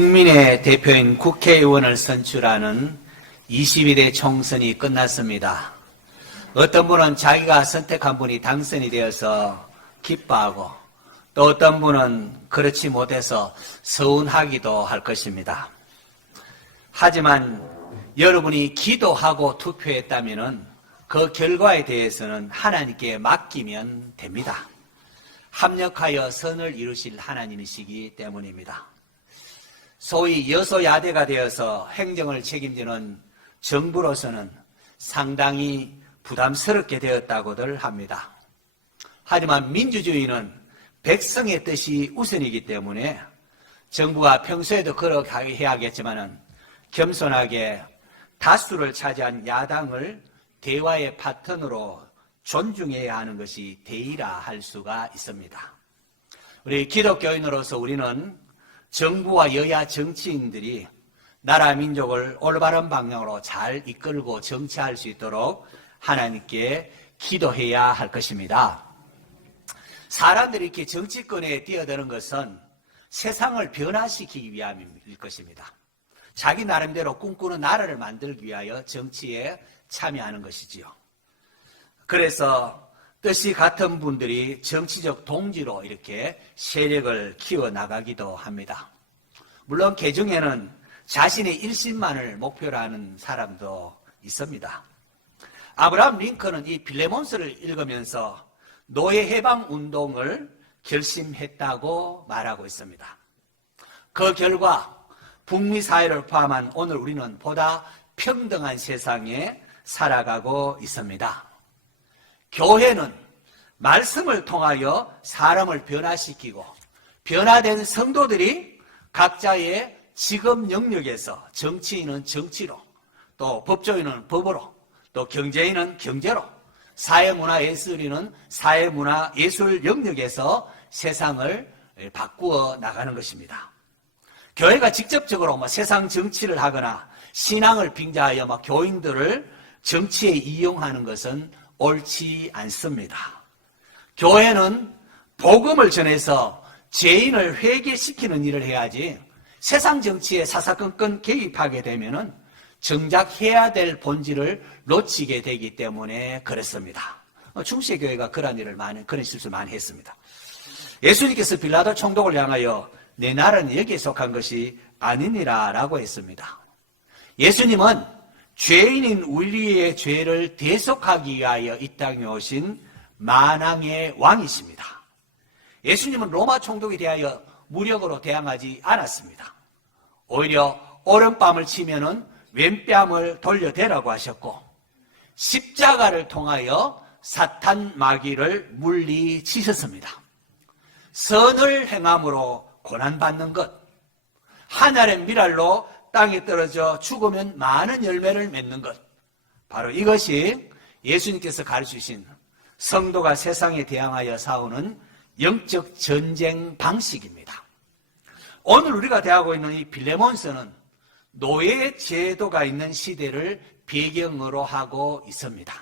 국민의 대표인 국회의원을 선출하는 22대 총선이 끝났습니다. 어떤 분은 자기가 선택한 분이 당선이 되어서 기뻐하고 또 어떤 분은 그렇지 못해서 서운하기도 할 것입니다. 하지만 여러분이 기도하고 투표했다면 그 결과에 대해서는 하나님께 맡기면 됩니다. 합력하여 선을 이루실 하나님이시기 때문입니다. 소위 여소야대가 되어서 행정을 책임지는 정부로서는 상당히 부담스럽게 되었다고들 합니다. 하지만 민주주의는 백성의 뜻이 우선이기 때문에 정부가 평소에도 그렇게 해야겠지만 겸손하게 다수를 차지한 야당을 대화의 파트너로 존중해야 하는 것이 대의라 할 수가 있습니다. 우리 기독교인으로서 우리는 정부와 여야 정치인들이 나라 민족을 올바른 방향으로 잘 이끌고 정치할 수 있도록 하나님께 기도해야 할 것입니다. 사람들이 이렇게 정치권에 뛰어드는 것은 세상을 변화시키기 위함일 것입니다. 자기 나름대로 꿈꾸는 나라를 만들기 위하여 정치에 참여하는 것이지요. 그래서 뜻이 같은 분들이 정치적 동지로 이렇게 세력을 키워나가기도 합니다. 물론 그 중에는 자신의 일심만을 목표로 하는 사람도 있습니다. 아브라함 링컨은 이 빌레몬스를 읽으면서 노예 해방 운동을 결심했다고 말하고 있습니다. 그 결과 북미 사회를 포함한 오늘 우리는 보다 평등한 세상에 살아가고 있습니다. 교회는 말씀을 통하여 사람을 변화시키고 변화된 성도들이 각자의 직업 영역에서 정치인은 정치로 또 법조인은 법으로 또 경제인은 경제로 사회문화예술인은 사회문화예술 영역에서 세상을 바꾸어 나가는 것입니다. 교회가 직접적으로 세상 정치를 하거나 신앙을 빙자하여 교인들을 정치에 이용하는 것은 옳지 않습니다. 교회는 복음을 전해서 죄인을 회개시키는 일을 해야지 세상 정치에 사사건건 개입하게 되면은 정작 해야 될 본질을 놓치게 되기 때문에 그렇습니다. 중세교회가 그런 실수를 많이 했습니다. 예수님께서 빌라도 총독을 향하여 내 나라는 여기에 속한 것이 아니니라 라고 했습니다. 예수님은 죄인인 우리의 죄를 대속하기 위하여 이 땅에 오신 만왕의 왕이십니다. 예수님은 로마 총독에 대하여 무력으로 대항하지 않았습니다. 오히려 오른뺨을 치면은 왼뺨을 돌려대라고 하셨고 십자가를 통하여 사탄 마귀를 물리치셨습니다. 선을 행함으로 고난받는 것, 하늘의 미랄로 땅에 떨어져 죽으면 많은 열매를 맺는 것, 바로 이것이 예수님께서 가르치신 성도가 세상에 대항하여 싸우는 영적 전쟁 방식입니다. 오늘 우리가 대하고 있는 이 빌레몬서는 노예 제도가 있는 시대를 배경으로 하고 있습니다.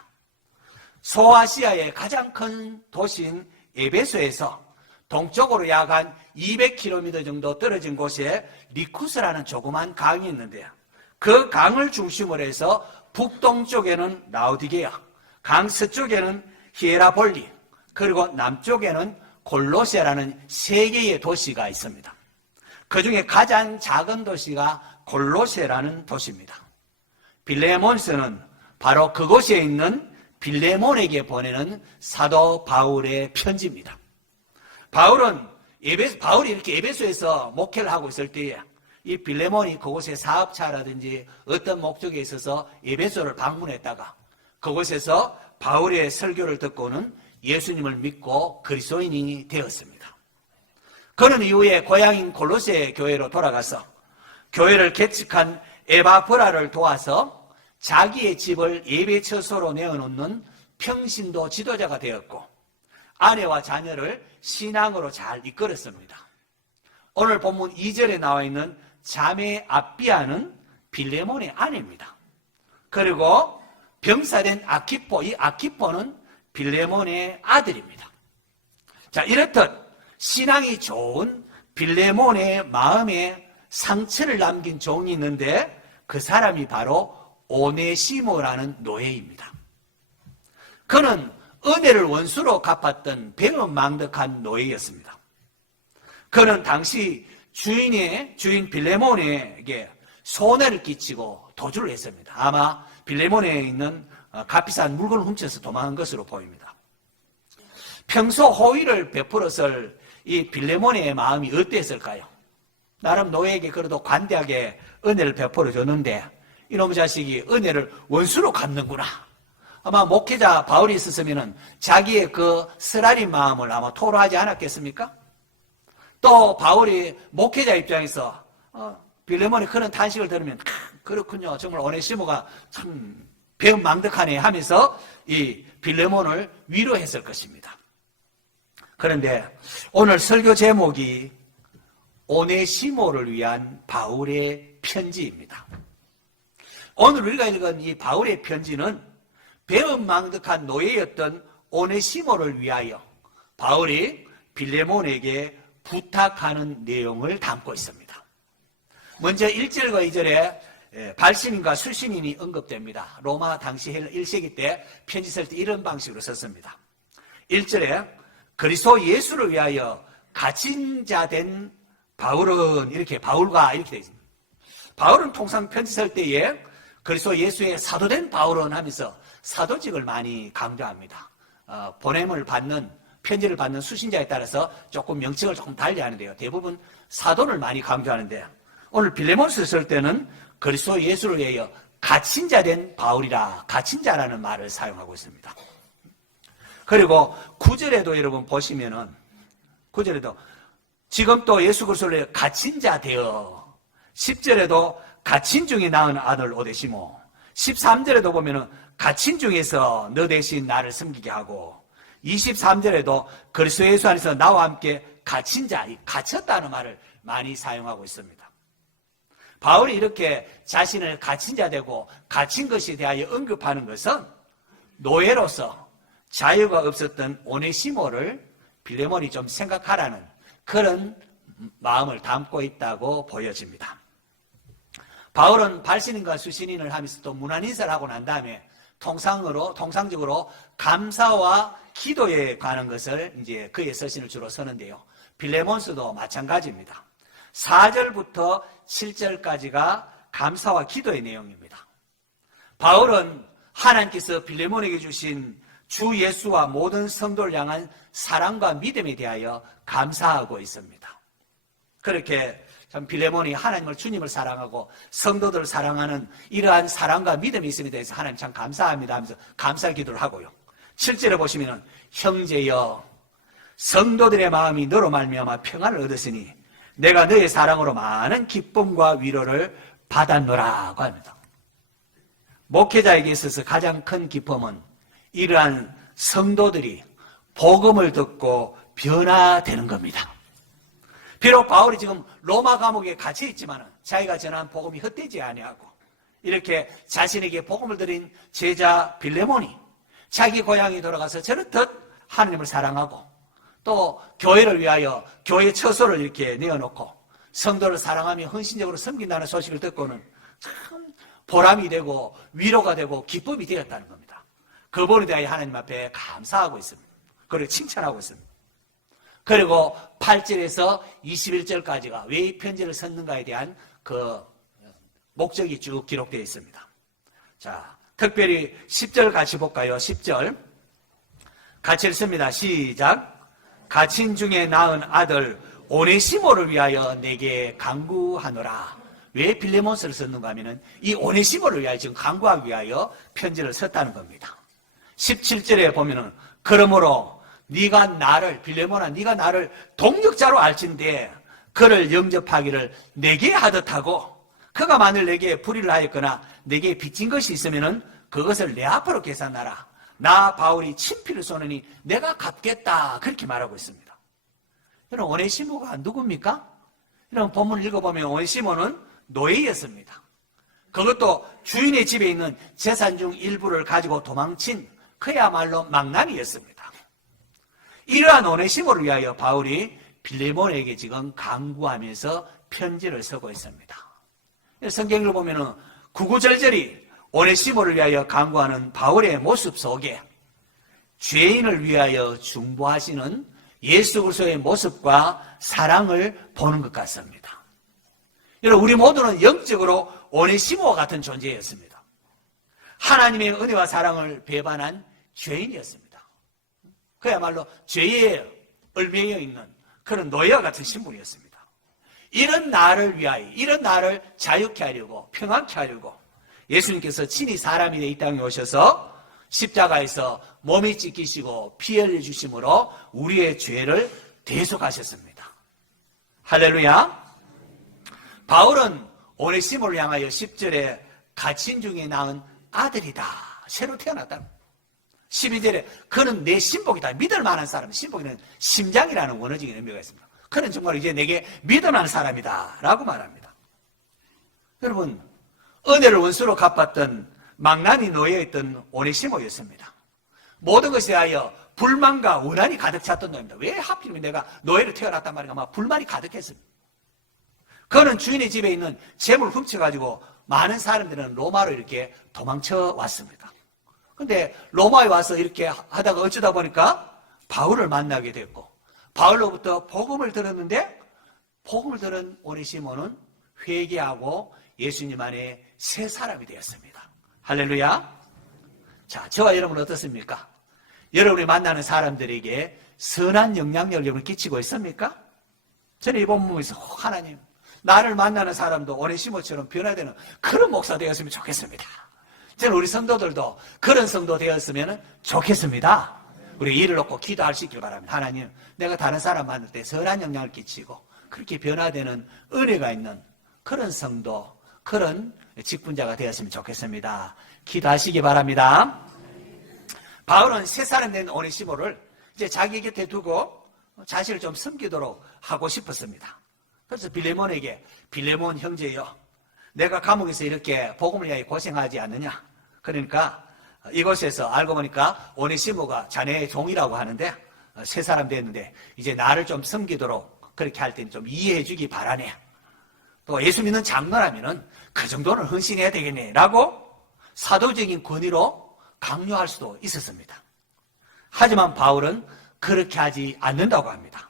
소아시아의 가장 큰 도시인 에베소에서 동쪽으로 약 한 200km 정도 떨어진 곳에 리쿠스라는 조그만 강이 있는데요. 그 강을 중심으로 해서 북동쪽에는 라오디게아, 강 서쪽에는 히에라볼리, 그리고 남쪽에는 골로세라는 세 개의 도시가 있습니다. 그 중에 가장 작은 도시가 골로세라는 도시입니다. 빌레몬스는 바로 그곳에 있는 빌레몬에게 보내는 사도 바울의 편지입니다. 바울이 이렇게 에베소에서 목회를 하고 있을 때에 이 빌레몬이 그곳에 사업차라든지 어떤 목적에 있어서 에베소를 방문했다가 그곳에서 바울의 설교를 듣고는 예수님을 믿고 그리스도인이 되었습니다. 그는 이후에 고향인 골로새 교회로 돌아가서 교회를 개척한 에바브라를 도와서 자기의 집을 예배처소로 내어놓는 평신도 지도자가 되었고 아내와 자녀를 신앙으로 잘 이끌었습니다. 오늘 본문 2절에 나와 있는 자매 아비아는 빌레몬의 아내입니다. 그리고 병사된 아키포, 이 아키포는 빌레몬의 아들입니다. 자, 이렇듯 신앙이 좋은 빌레몬의 마음에 상처를 남긴 종이 있는데 그 사람이 바로 오네시모라는 노예입니다. 그는 은혜를 원수로 갚았던 배은망덕한 노예였습니다. 그는 당시 주인 빌레몬에게 손해를 끼치고 도주를 했습니다. 아마 빌레몬에 있는 값비싼 물건을 훔쳐서 도망한 것으로 보입니다. 평소 호의를 베풀었을 이 빌레몬의 마음이 어땠을까요? 나름 노예에게 그래도 관대하게 은혜를 베풀어 줬는데 이놈의 자식이 은혜를 원수로 갚는구나. 아마 목회자 바울이 있었으면 자기의 그 쓰라린 마음을 아마 토로하지 않았겠습니까? 또 바울이 목회자 입장에서 빌레몬이 그런 탄식을 들으면 그렇군요. 정말 오네시모가 참 배은망덕하네 하면서 이 빌레몬을 위로했을 것입니다. 그런데 오늘 설교 제목이 오네시모를 위한 바울의 편지입니다. 오늘 우리가 읽은 이 바울의 편지는 배은망덕한 노예였던 오네시모를 위하여 바울이 빌레몬에게 부탁하는 내용을 담고 있습니다. 먼저 1절과 2절에 발신인과 수신인이 언급됩니다. 로마 당시 1세기 때 편지 쓸 때 이런 방식으로 썼습니다. 1절에 그리스도 예수를 위하여 갇힌 자 된 바울은 이렇게 바울과 이렇게 되어 있습니다. 바울은 통상 편지 쓸 때에 그리스도 예수의 사도된 바울은 하면서 사도직을 많이 강조합니다. 보냄을 받는 편지를 받는 수신자에 따라서 조금 명칭을 조금 달리 하는데요. 대부분 사도를 많이 강조하는데 오늘 빌레몬서를 쓸 때는 그리스도 예수를 위하여 갇힌 자 된 바울이라 갇힌 자라는 말을 사용하고 있습니다. 그리고 9절에도 여러분 보시면은 9절에도 지금 또 예수 그리스도를 위하여 갇힌 자 되어 10절에도 갇힌 중에 낳은 아들 오데시모 13절에도 보면은 갇힌 중에서 너 대신 나를 섬기게 하고 23절에도 그리스도 예수 안에서 나와 함께 갇힌 자, 갇혔다는 말을 많이 사용하고 있습니다. 바울이 이렇게 자신을 갇힌 자 되고 갇힌 것에 대하여 언급하는 것은 노예로서 자유가 없었던 오네시모를 빌레몬이 좀 생각하라는 그런 마음을 담고 있다고 보여집니다. 바울은 발신인과 수신인을 하면서 또 문안인사를 하고 난 다음에 통상적으로 감사와 기도에 관한 것을 이제 그의 서신을 주로 쓰는데요. 빌레몬서도 마찬가지입니다. 4절부터 7절까지가 감사와 기도의 내용입니다. 바울은 하나님께서 빌레몬에게 주신 주 예수와 모든 성도를 향한 사랑과 믿음에 대하여 감사하고 있습니다. 그렇게 참 빌레몬이 하나님을 주님을 사랑하고 성도들을 사랑하는 이러한 사랑과 믿음이 있음에 대해서 하나님 참 감사합니다 하면서 감사 기도를 하고요. 7절에 보시면은 형제여 성도들의 마음이 너로 말미암아 평안을 얻었으니 내가 너의 사랑으로 많은 기쁨과 위로를 받았노라고 합니다. 목회자에게 있어서 가장 큰 기쁨은 이러한 성도들이 복음을 듣고 변화되는 겁니다. 비록 바울이 지금 로마 감옥에 갇혀 있지만 자기가 전한 복음이 헛되지 아니하고 이렇게 자신에게 복음을 드린 제자 빌레몬이 자기 고향에 돌아가서 저렇듯 하나님을 사랑하고 또 교회를 위하여 교회 처소를 이렇게 내어놓고 성도를 사랑하며 헌신적으로 섬긴다는 소식을 듣고는 참 보람이 되고 위로가 되고 기쁨이 되었다는 겁니다. 그분에 대하여 하나님 앞에 감사하고 있습니다. 그리고 칭찬하고 있습니다. 그리고 8절에서 21절까지가 왜 이 편지를 썼는가에 대한 그 목적이 쭉 기록되어 있습니다. 자, 특별히 10절 같이 볼까요? 10절 같이 읽습니다. 시작. 갇힌 중에 낳은 아들 오네시모를 위하여 내게 간구하노라. 왜 빌레몬서를 썼는가 하면은 이 오네시모를 위하여 지금 간구하기 위하여 편지를 썼다는 겁니다. 17절에 보면은 그러므로 네가 나를 빌레몬아 네가 나를 동력자로 알진대 그를 영접하기를 내게 하듯 하고 그가 만일 내게 불의를 하였거나 내게 빚진 것이 있으면은 그것을 내 앞으로 계산하라. 나 바울이 친필을 쏘느니 내가 갚겠다. 그렇게 말하고 있습니다. 여러분 오네시모가 누굽니까? 여러분 본문을 읽어보면 오네시모는 노예였습니다. 그것도 주인의 집에 있는 재산 중 일부를 가지고 도망친 그야말로 망나니였습니다. 이러한 오네시모를 위하여 바울이 빌레몬에게 지금 간구하면서 편지를 쓰고 있습니다. 성경을 보면은 구구절절히 오네시모를 위하여 간구하는 바울의 모습 속에 죄인을 위하여 중보하시는 예수 그리스도의 모습과 사랑을 보는 것 같습니다. 여러분, 우리 모두는 영적으로 오네시모와 같은 존재였습니다. 하나님의 은혜와 사랑을 배반한 죄인이었습니다. 그야말로 죄에 얽매여 있는 그런 노예와 같은 신분이었습니다. 이런 나를 위하여, 이런 나를 자유케 하려고, 평안케 하려고 예수님께서 친히 사람이 이 땅에 오셔서 십자가에서 몸이 찢기시고 피 흘려주심으로 우리의 죄를 대속하셨습니다. 할렐루야. 바울은 오네시모를 향하여 10절에 갇힌 중에 낳은 아들이다, 새로 태어났다. 12절에 그는 내 신복이다, 믿을 만한 사람. 신복에는 심장이라는 원어적인 의미가 있습니다. 그는 정말 이제 내게 믿을 만한 사람이다 라고 말합니다. 여러분, 은혜를 원수로 갚았던 망나니 노예였던 오네시모였습니다. 모든 것에 대하여 불만과 원한이 가득 찼던 노예입니다. 왜 하필이면 내가 노예로 태어났단 말인가, 막 불만이 가득했습니다. 그는 주인의 집에 있는 재물을 훔쳐가지고 많은 사람들은 로마로 이렇게 도망쳐 왔습니다. 근데 로마에 와서 이렇게 하다가 어쩌다 보니까 바울을 만나게 됐고, 바울로부터 복음을 들었는데, 복음을 들은 오네시모는 회개하고 예수님 안에 새 사람이 되었습니다. 할렐루야. 자, 저와 여러분은 어떻습니까? 여러분이 만나는 사람들에게 선한 영향력을 여러분 끼치고 있습니까? 저는 이 본문에서 하나님, 나를 만나는 사람도 오네시모처럼 변화되는 그런 목사 되었으면 좋겠습니다. 저는 우리 성도들도 그런 성도 되었으면 좋겠습니다. 우리 이를 놓고 기도할 수 있길 바랍니다. 하나님, 내가 다른 사람 만날 때 선한 영향을 끼치고 그렇게 변화되는 은혜가 있는 그런 성도, 그런 직분자가 되었으면 좋겠습니다. 기도하시기 바랍니다. 바울은 새 사람 된 오네시모를 이제 자기 곁에 두고 자신을 좀 섬기도록 하고 싶었습니다. 그래서 빌레몬에게, 빌레몬 형제여, 내가 감옥에서 이렇게 복음을 위하여 고생하지 않느냐? 그러니까 이곳에서 알고 보니까 오네시모가 자네의 종이라고 하는데, 새 사람 됐는데 이제 나를 좀 섬기도록 그렇게 할 때는 좀 이해해 주기 바라네. 또 예수 믿는 장로라면은 그 정도는 헌신해야 되겠네 라고 사도적인 권위로 강요할 수도 있었습니다. 하지만 바울은 그렇게 하지 않는다고 합니다.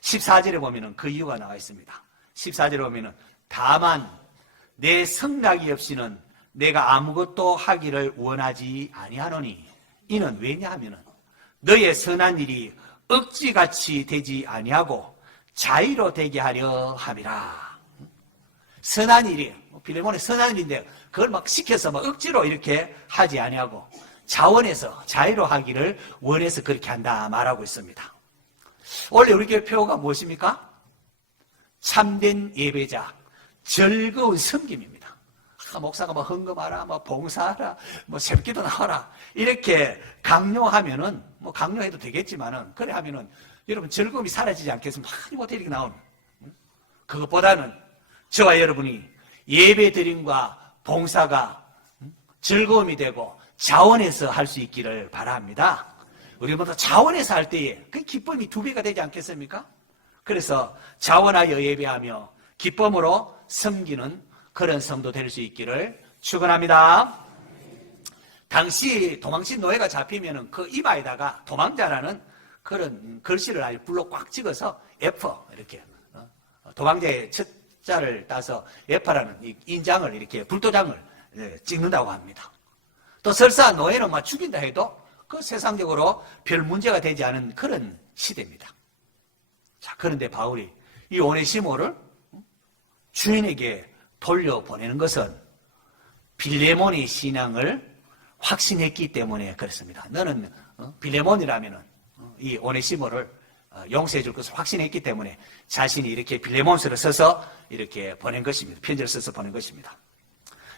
14절에 보면은 그 이유가 나와 있습니다. 14절에 보면은 다만 내 성낙이 없이는 내가 아무것도 하기를 원하지 아니하노니, 이는 왜냐하면은 너의 선한 일이 억지같이 되지 아니하고 자의로 되게 하려 함이라. 선한 일이, 빌레몬의 선한 일인데 그걸 막 시켜서 막 억지로 이렇게 하지 아니하고 자원해서 자의로 하기를 원해서 그렇게 한다 말하고 있습니다. 원래 우리 교회 표어가 무엇입니까? 참된 예배자, 즐거운 섬김입니다. 목사가 뭐 헌금하라, 뭐 봉사하라, 뭐 새벽기도 나와라 이렇게 강요하면은, 뭐 강요해도 되겠지만은, 그래 하면은 여러분 즐거움이 사라지지 않겠습니까? 많이 못해 이렇게 나오는. 그것보다는 저와 여러분이 예배 드림과 봉사가 즐거움이 되고 자원해서 할 수 있기를 바랍니다. 우리 모두 자원해서 할 때에 그 기쁨이 2배가 되지 않겠습니까? 그래서 자원하여 예배하며 기쁨으로 섬기는 그런 성도 될 수 있기를 축원합니다. 당시 도망친 노예가 잡히면은 그 이마에다가 도망자라는 그런 글씨를 아주 불로 꽉 찍어서 F 이렇게 도망자의 첫 자를 따서 F라는 이 인장을 이렇게 불도장을 찍는다고 합니다. 또 설사 노예는 막 죽인다 해도 그 세상적으로 별 문제가 되지 않은 그런 시대입니다. 자, 그런데 바울이 이 오네시모를 주인에게 돌려보내는 것은 빌레몬의 신앙을 확신했기 때문에 그렇습니다. 너는 빌레몬이라면 이 오네시모를 용서해 줄 것을 확신했기 때문에 자신이 이렇게 빌레몬서를 써서 이렇게 보낸 것입니다. 편지를 써서 보낸 것입니다.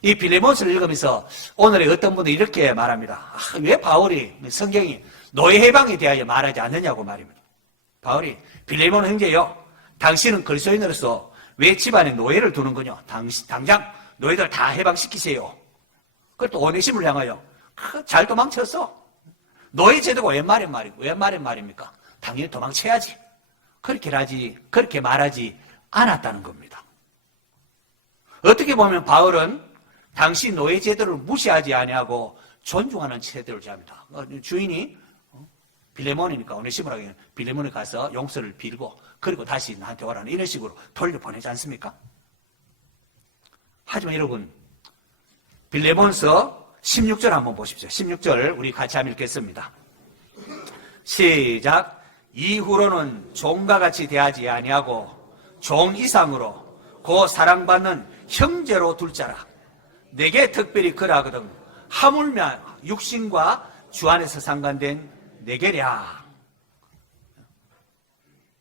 이 빌레몬서를 읽으면서 오늘의 어떤 분은 이렇게 말합니다. 왜 바울이 성경이 노예 해방에 대하여 말하지 않느냐고 말입니다. 바울이 빌레몬 형제여, 당신은 그리스도인으로서 왜 집안에 노예를 두는군요. 당장 노예들 다 해방시키세요. 그리고 또 오네시모를 향하여 잘 도망쳤어. 노예 제도가 웬 말입니까? 당연히 도망쳐야지. 그렇게 말하지 않았다는 겁니다. 어떻게 보면 바울은 당시 노예 제도를 무시하지 아니하고 존중하는 제도를 취합니다. 주인이 빌레몬이니까 오네시모라고 빌레몬에 가서 용서를 빌고 그리고 다시 나한테 오라는 이런 식으로 돌려보내지 않습니까? 하지만 여러분, 빌레몬서 16절 한번 보십시오. 16절 우리 같이 한번 읽겠습니다. 시작. 이후로는 종과 같이 대하지 아니하고 종 이상으로 고 사랑받는 형제로 둘 자라. 내게 특별히 그러하거든 하물며 육신과 주 안에서 상관된 내게랴.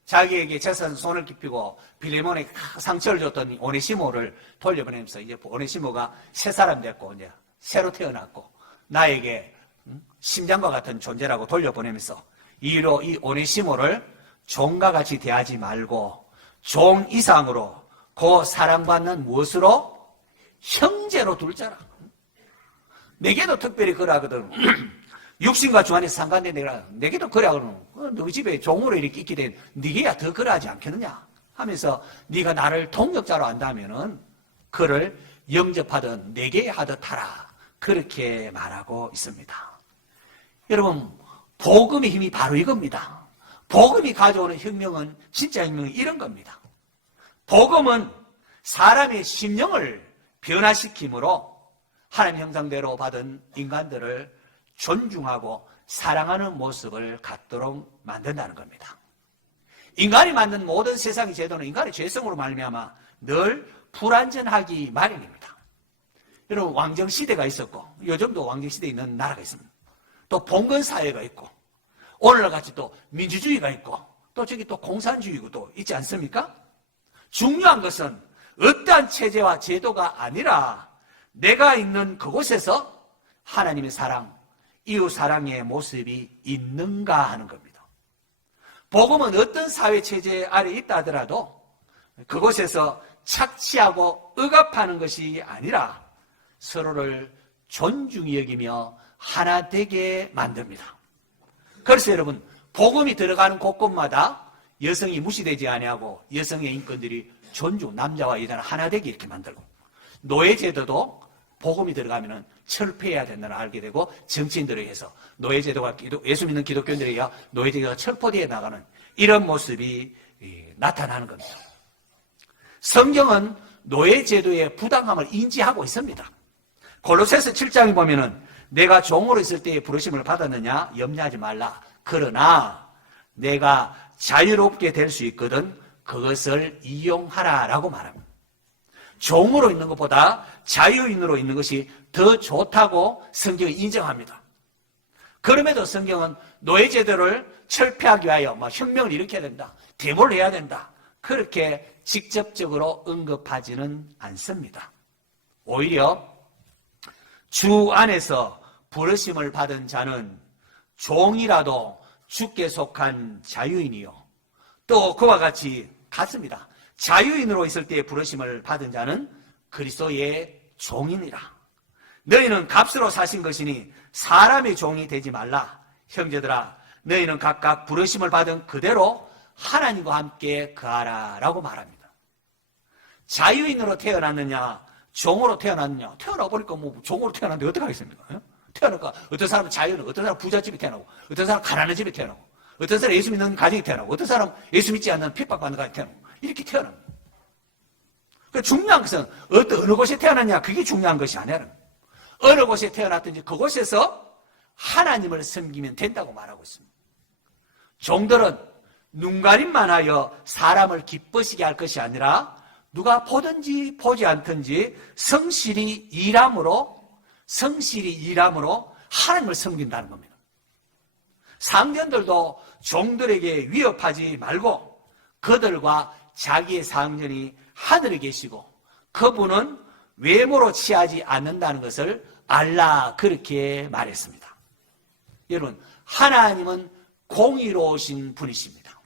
자기에게 재산 손을 깊이고 빌레몬에 상처를 줬던 오네시모를 돌려보내면서 이제 오네시모가 새 사람 됐고 이제 새로 태어났고 나에게 심장과 같은 존재라고 돌려보내면서 이로 이 오네시모를 종과 같이 대하지 말고 종 이상으로 그 사랑받는 무엇으로? 형제로 둘 자라. 내게도 특별히 그러하거든. 육신과 주 안에서 상관된 내가 내게도 그러하거든. 너희 집에 종으로 이렇게 있게 된 네게야 더 그러하지 않겠느냐 하면서 네가 나를 동역자로 안다면은 그를 영접하든 내게 하듯 하라. 그렇게 말하고 있습니다. 여러분, 복음의 힘이 바로 이겁니다. 복음이 가져오는 혁명은 진짜 혁명은 이런 겁니다. 복음은 사람의 심령을 변화시키므로 하나님 형상대로 받은 인간들을 존중하고 사랑하는 모습을 갖도록 만든다는 겁니다. 인간이 만든 모든 세상의 제도는 인간의 죄성으로 말미암아 늘 불완전하기 마련입니다. 여러분, 왕정시대가 있었고 요즘도 왕정시대에 있는 나라가 있습니다. 또 봉건사회가 있고 오늘날같이 또 민주주의가 있고 또 저기 또 공산주의고 또 있지 않습니까? 중요한 것은 어떠한 체제와 제도가 아니라 내가 있는 그곳에서 하나님의 사랑, 이웃 사랑의 모습이 있는가 하는 겁니다. 복음은 어떤 사회 체제 아래 있다 하더라도 그곳에서 착취하고 억압하는 것이 아니라 서로를 존중히 여기며 하나 되게 만듭니다. 그래서 여러분, 복음이 들어가는 곳곳마다 여성이 무시되지 아니하고 여성의 인권들이 존중, 남자와 여자는 하나 되게 이렇게 만들고, 노예제도도 복음이 들어가면 철폐해야 된다는 걸 알게 되고, 정치인들에 의해서 노예제도가 예수 믿는 기독교인들에 의해 노예제도가 철포되어 나가는 이런 모습이 나타나는 겁니다. 성경은 노예제도의 부당함을 인지하고 있습니다. 골로새서 7장에 보면은 내가 종으로 있을 때의 부르심을 받았느냐 염려하지 말라. 그러나 내가 자유롭게 될 수 있거든 그것을 이용하라라고 말합니다. 종으로 있는 것보다 자유인으로 있는 것이 더 좋다고 성경이 인정합니다. 그럼에도 성경은 노예제도를 철폐하기 위하여 혁명을 일으켜야 된다, 데모를 해야 된다, 그렇게 직접적으로 언급하지는 않습니다. 오히려 주 안에서 부르심을 받은 자는 종이라도 주께 속한 자유인이요, 또 그와 같이 같습니다. 자유인으로 있을 때의 부르심을 받은 자는 그리스도의 종이니라. 너희는 값으로 사신 것이니 사람의 종이 되지 말라. 형제들아, 너희는 각각 부르심을 받은 그대로 하나님과 함께 거하라 라고 말합니다. 자유인으로 태어났느냐 종으로 태어났느냐, 태어나보니까 종으로 태어났는데 어떡하겠습니까? 태어나니까 어떤 사람은 자유는, 어떤 사람은 부잣집에 태어나고, 어떤 사람은 가난한 집에 태어나고, 어떤 사람은 예수 믿는 가정에 태어나고, 어떤 사람은 예수 믿지 않는 핍박받는 가정에 태어나고, 이렇게 태어납니다. 그러니까 중요한 것은 어느 곳에 태어났냐, 그게 중요한 것이 아니라 어느 곳에 태어났든지 그곳에서 하나님을 섬기면 된다고 말하고 있습니다. 종들은 눈가림만 하여 사람을 기쁘시게 할 것이 아니라 누가 보든지 보지 않든지 성실히 일함으로 하나님을 섬긴다는 겁니다. 상전들도 종들에게 위협하지 말고 그들과 자기의 상전이 하늘에 계시고 그분은 외모로 취하지 않는다는 것을 알라, 그렇게 말했습니다. 여러분, 하나님은 공의로우신 분이십니다.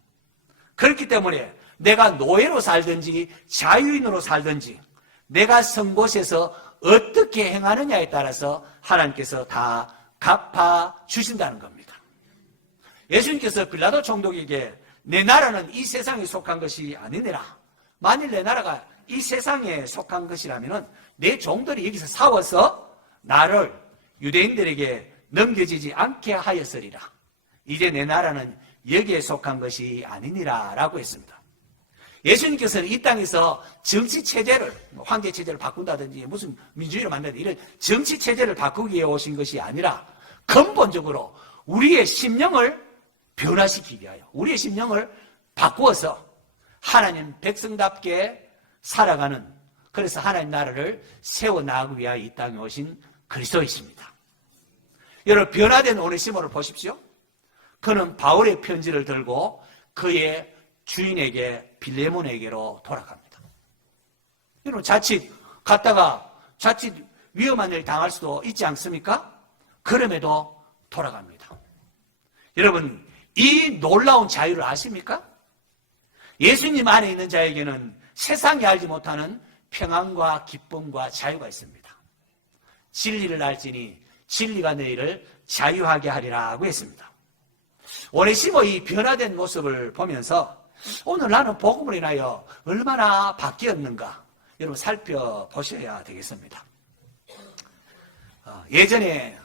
그렇기 때문에 내가 노예로 살든지 자유인으로 살든지 내가 선 곳에서 어떻게 행하느냐에 따라서 하나님께서 다 갚아주신다는 겁니다. 예수님께서 빌라도 총독에게 내 나라는 이 세상에 속한 것이 아니니라. 만일 내 나라가 이 세상에 속한 것이라면 내 종들이 여기서 싸워서 나를 유대인들에게 넘겨지지 않게 하였으리라. 이제 내 나라는 여기에 속한 것이 아니니라 라고 했습니다. 예수님께서는 이 땅에서 정치체제를, 황제체제를 바꾼다든지 무슨 민주주의를 만든다든지 이런 정치체제를 바꾸기 위해 오신 것이 아니라 근본적으로 우리의 심령을 변화시키기 위하여, 우리의 심령을 바꾸어서 하나님 백성답게 살아가는, 그래서 하나님 나라를 세워나가기 위하여 이 땅에 오신 그리스도이십니다. 여러분, 변화된 오네시모를 보십시오. 그는 바울의 편지를 들고 그의 주인에게 빌레몬에게로 돌아갑니다. 여러분, 자칫 갔다가 자칫 위험한 일 당할 수도 있지 않습니까? 그럼에도 돌아갑니다. 여러분, 이 놀라운 자유를 아십니까? 예수님 안에 있는 자에게는 세상이 알지 못하는 평안과 기쁨과 자유가 있습니다. 진리를 알지니 진리가 너희를 자유하게 하리라고 했습니다. 오네시모 이 변화된 모습을 보면서 오늘 나는 복음을 인하여 얼마나 바뀌었는가 여러분 살펴보셔야 되겠습니다. 예전에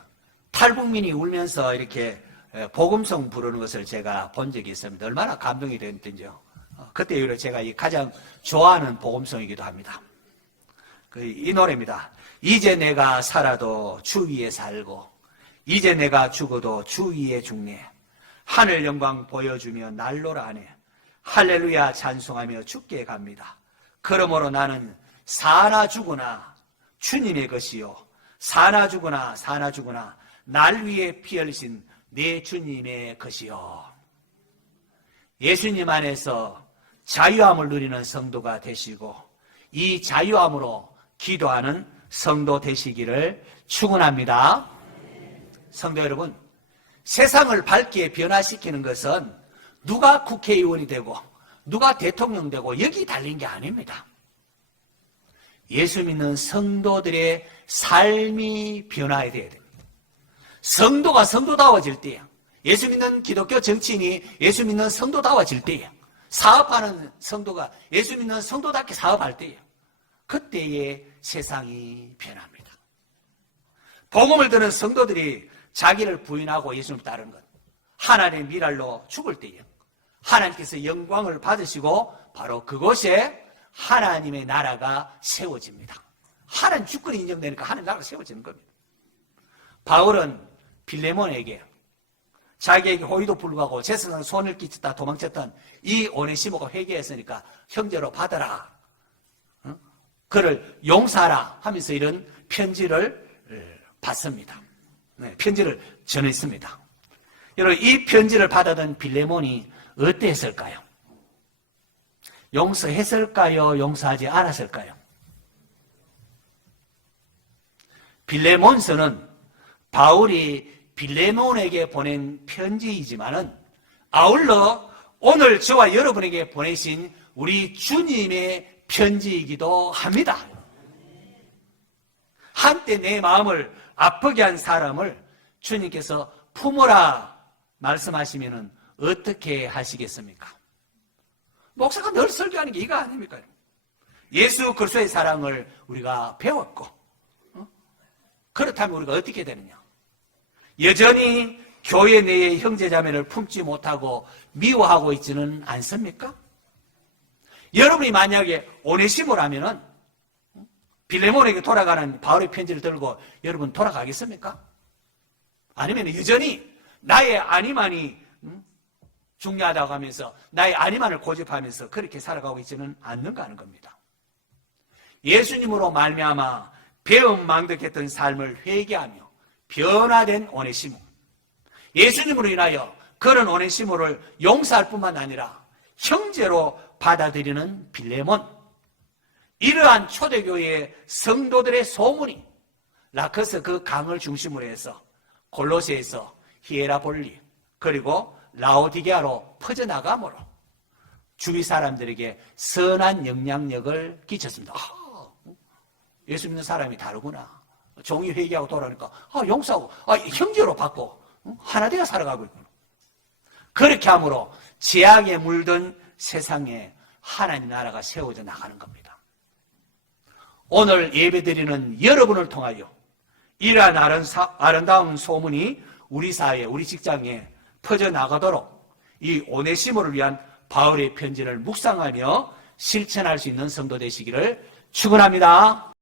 탈북민이 울면서 이렇게 복음송 부르는 것을 제가 본 적이 있습니다. 얼마나 감동이 됐던지요. 그때 이후로 제가 가장 좋아하는 복음송이기도 합니다. 이 노래입니다. 이제 내가 살아도 주 위에 살고 이제 내가 죽어도 주 위에 죽네. 하늘 영광 보여주며 날로라 하네. 할렐루야 찬송하며 죽게 갑니다. 그러므로 나는 사나 죽으나 주님의 것이요 사나 죽으나 날 위에 피 흘리신 내 주님의 것이요. 예수님 안에서 자유함을 누리는 성도가 되시고 이 자유함으로 기도하는 성도 되시기를 축원합니다. 성도 여러분, 세상을 밝게 변화시키는 것은 누가 국회의원이 되고 누가 대통령 되고 여기 달린 게 아닙니다. 예수 믿는 성도들의 삶이 변화해야 됩니다. 성도가 성도다워질 때에, 예수 믿는 기독교 정치인이 예수 믿는 성도다워질 때에, 사업하는 성도가 예수 믿는 성도답게 사업할 때에, 그때의 세상이 변합니다. 복음을 듣는 성도들이 자기를 부인하고 예수님을 따르는 것, 하나님의 미랄로 죽을 때에 하나님께서 영광을 받으시고 바로 그곳에 하나님의 나라가 세워집니다. 하나님 주권이 인정되니까 하나님 나라가 세워지는 겁니다. 바울은 빌레몬에게 자기에게 호의도 불구하고 재산을 손을 끼쳤다 도망쳤던 이 오네시모가 회개했으니까 형제로 받아라, 그를 용서하라 하면서 이런 편지를 받습니다. 편지를 전했습니다. 여러분, 이 편지를 받아든 빌레몬이 어땠을까요? 용서했을까요? 용서하지 않았을까요? 빌레몬서는 바울이 빌레몬에게 보낸 편지이지만은 아울러 오늘 저와 여러분에게 보내신 우리 주님의 편지이기도 합니다. 한때 내 마음을 아프게 한 사람을 주님께서 품어라 말씀하시면은 어떻게 하시겠습니까? 목사가 늘 설교하는 게 이거 아닙니까? 예수 그리스도의 사랑을 우리가 배웠고, 그렇다면 우리가 어떻게 되느냐? 여전히 교회 내의 형제자매를 품지 못하고 미워하고 있지는 않습니까? 여러분이 만약에 오네시모라면은 빌레몬에게 돌아가는 바울의 편지를 들고 여러분 돌아가겠습니까? 아니면 여전히 나의 아니만이 중요하다고 하면서 나의 아니만을 고집하면서 그렇게 살아가고 있지는 않는가 하는 겁니다. 예수님으로 말미암아 배은망덕했던 삶을 회개하며 변화된 오네시모, 예수님으로 인하여 그런 오네시모를 용서할 뿐만 아니라 형제로 받아들이는 빌레몬, 이러한 초대교회의 성도들의 소문이 라커스 그 강을 중심으로 해서 골로새에서 히에라볼리 그리고 라오디게아로 퍼져나가므로 주위 사람들에게 선한 영향력을 끼쳤습니다. 예수 믿는 사람이 다르구나. 종이 회개하고 돌아오니까 용서하고 형제로 받고 하나 되어 살아가고 있구나. 그렇게 함으로 죄악에 물든 세상에 하나님 나라가 세워져 나가는 겁니다. 오늘 예배드리는 여러분을 통하여 이러한 아름다운 소문이 우리 사회에, 우리 직장에 퍼져나가도록 이 오네시모를 위한 바울의 편지를 묵상하며 실천할 수 있는 성도 되시기를 축원합니다.